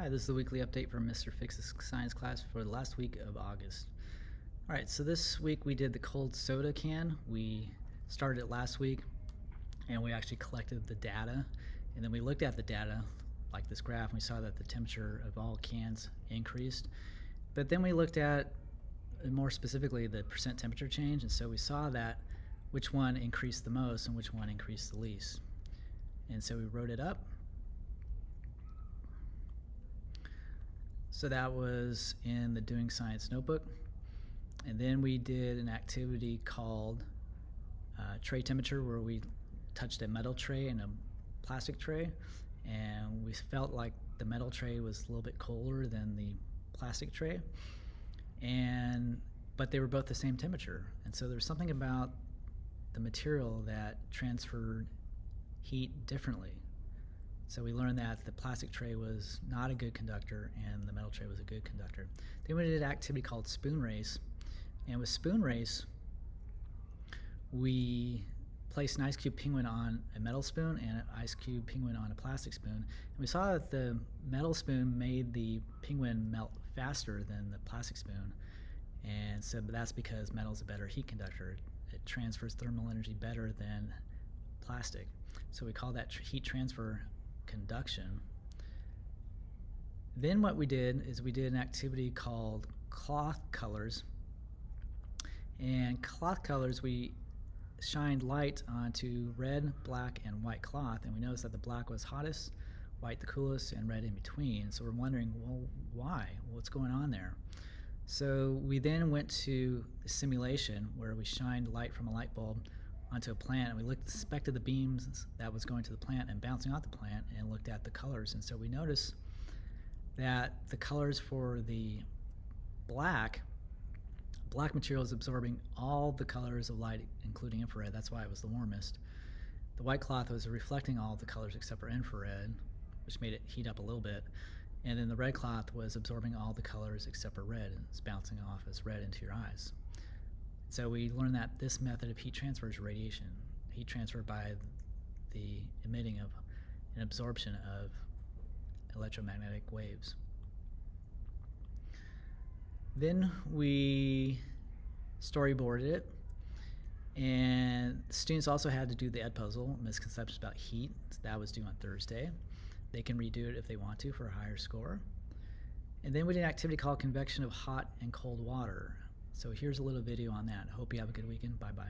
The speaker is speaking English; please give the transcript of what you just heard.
Hi, this is the weekly update from Mr. Fix's science class for the last week of August. Alright, so this week we did the cold soda can. We started it last week and we actually collected the data, and then we looked at the data like this graph and we saw that the temperature of all cans increased. But then we looked at more specifically the percent temperature change, and so we saw that which one increased the most and which one increased the least. And so we wrote it up. So that was in the Doing Science notebook. And then we did an activity called tray temperature, where we touched a metal tray and a plastic tray, and we felt like the metal tray was a little bit colder than the plastic tray, but they were both the same temperature. And so there's something about the material that transferred heat differently. So we learned that the plastic tray was not a good conductor and the metal tray was a good conductor. Then we did an activity called spoon race. And with spoon race, we placed an ice cube penguin on a metal spoon and an ice cube penguin on a plastic spoon. And we saw that the metal spoon made the penguin melt faster than the plastic spoon. And so that's because metal is a better heat conductor. It transfers thermal energy better than plastic. So we call that heat transfer conduction. Then what we did is we did an activity called cloth colors. And cloth colors, we shined light onto red, black, and white cloth, and we noticed that the black was hottest, white the coolest, and red in between. So we're wondering, well, why? What's going on there? So we then went to a simulation where we shined light from a light bulb onto a plant, and we inspected the beams that was going to the plant and bouncing off the plant, and looked at the colors. And so we noticed that the colors for the black material is absorbing all the colors of light, including infrared. That's why it was the warmest. The white cloth was reflecting all the colors except for infrared, which made it heat up a little bit. And then the red cloth was absorbing all the colors except for red, and it's bouncing off as red into your eyes. So we learned that this method of heat transfer is radiation. Heat transfer by the emitting of an absorption of electromagnetic waves. Then we storyboarded it, and students also had to do the Edpuzzle, misconceptions about heat. That was due on Thursday. They can redo it if they want to for a higher score. And then we did an activity called convection of hot and cold water. So here's a little video on that. I hope you have a good weekend. Bye-bye.